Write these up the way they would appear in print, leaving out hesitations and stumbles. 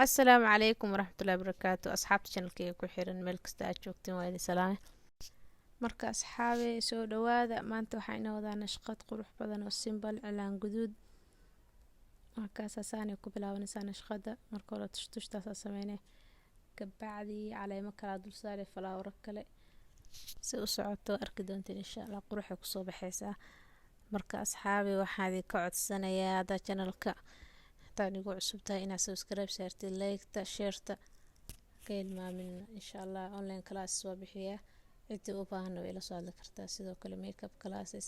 السلام عليكم ورحمة الله وبركاته. أصحاب channelkayga ku xiran meel kasta aad joogtiin waa idin salaame. Marka asxaabe soo dhawaada, maanta waxaan inoo wadaa nashqad qurux badan oo simbal cilaan guduud. markaas asaanay ku bilaabanaysaa nashqada. marka hore tushtaas sameynay kabacdi caleemo kala dul saaray flower kale si u socoto arki doontiin insha Allah quruxay ku soo baxaysaa. marka asxaabe waxaan idin ka codsanayaa hada channelka haddii ugu cusub tahay inaad subscribe saartid, like-ta, share-ta ka hilmaamin. insha Allah online classes waa bixiyaa, cidii u baahan way la soo hadli kartaa. sidoo kale makeup classes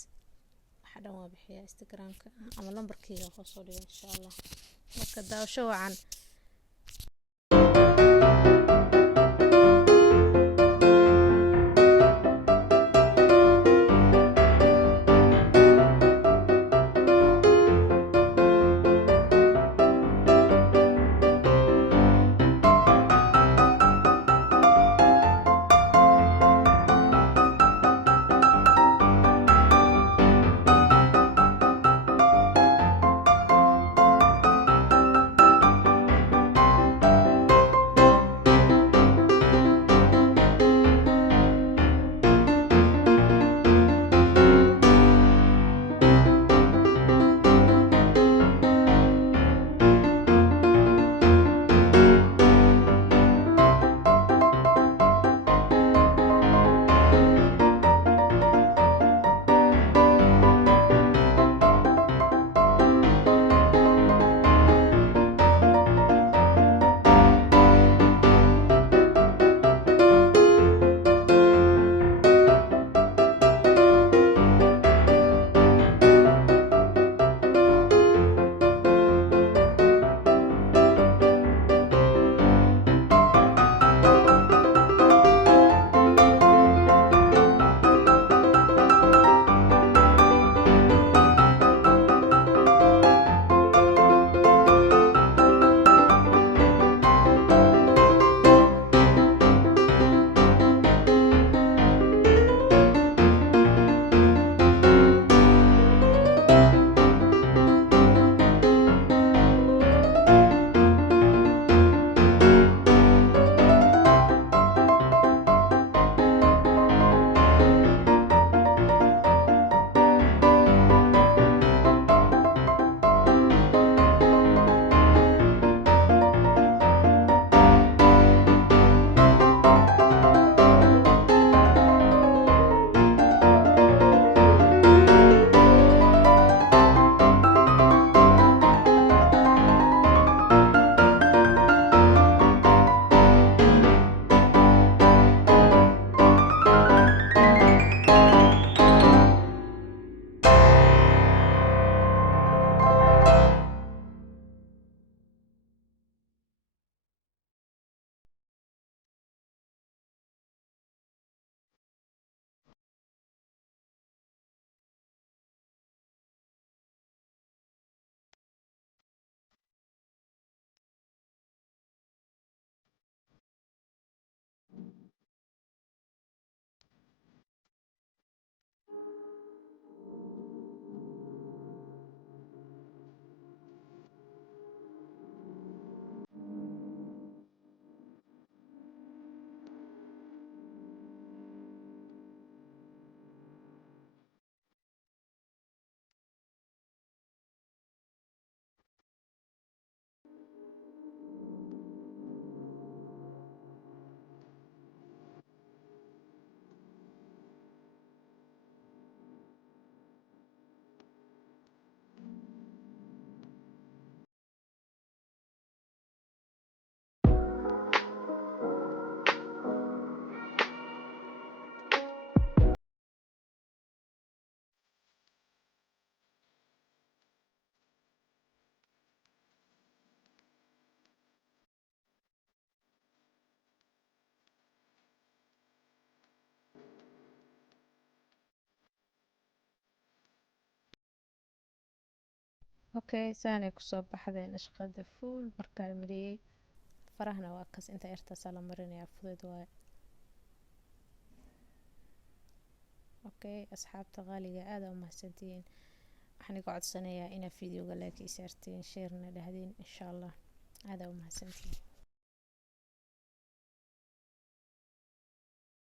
waxa dhan waa bixiyaa Instagram-ka ama lambarkayga hoos soo dhigo insha Allah. marka daawasho wacan. okay saanay ku soo baxday nashqada full markaan mariyay farahna waa kas inta yartaas la marinayaa fudud waay. okay asxaabta qaaliga aad u mahadsantihiin. waxaan iga codsanayaa inaad fiidiyowga like ii saartiin, share na dhahdeen insha Allah. هذا وما سنتين.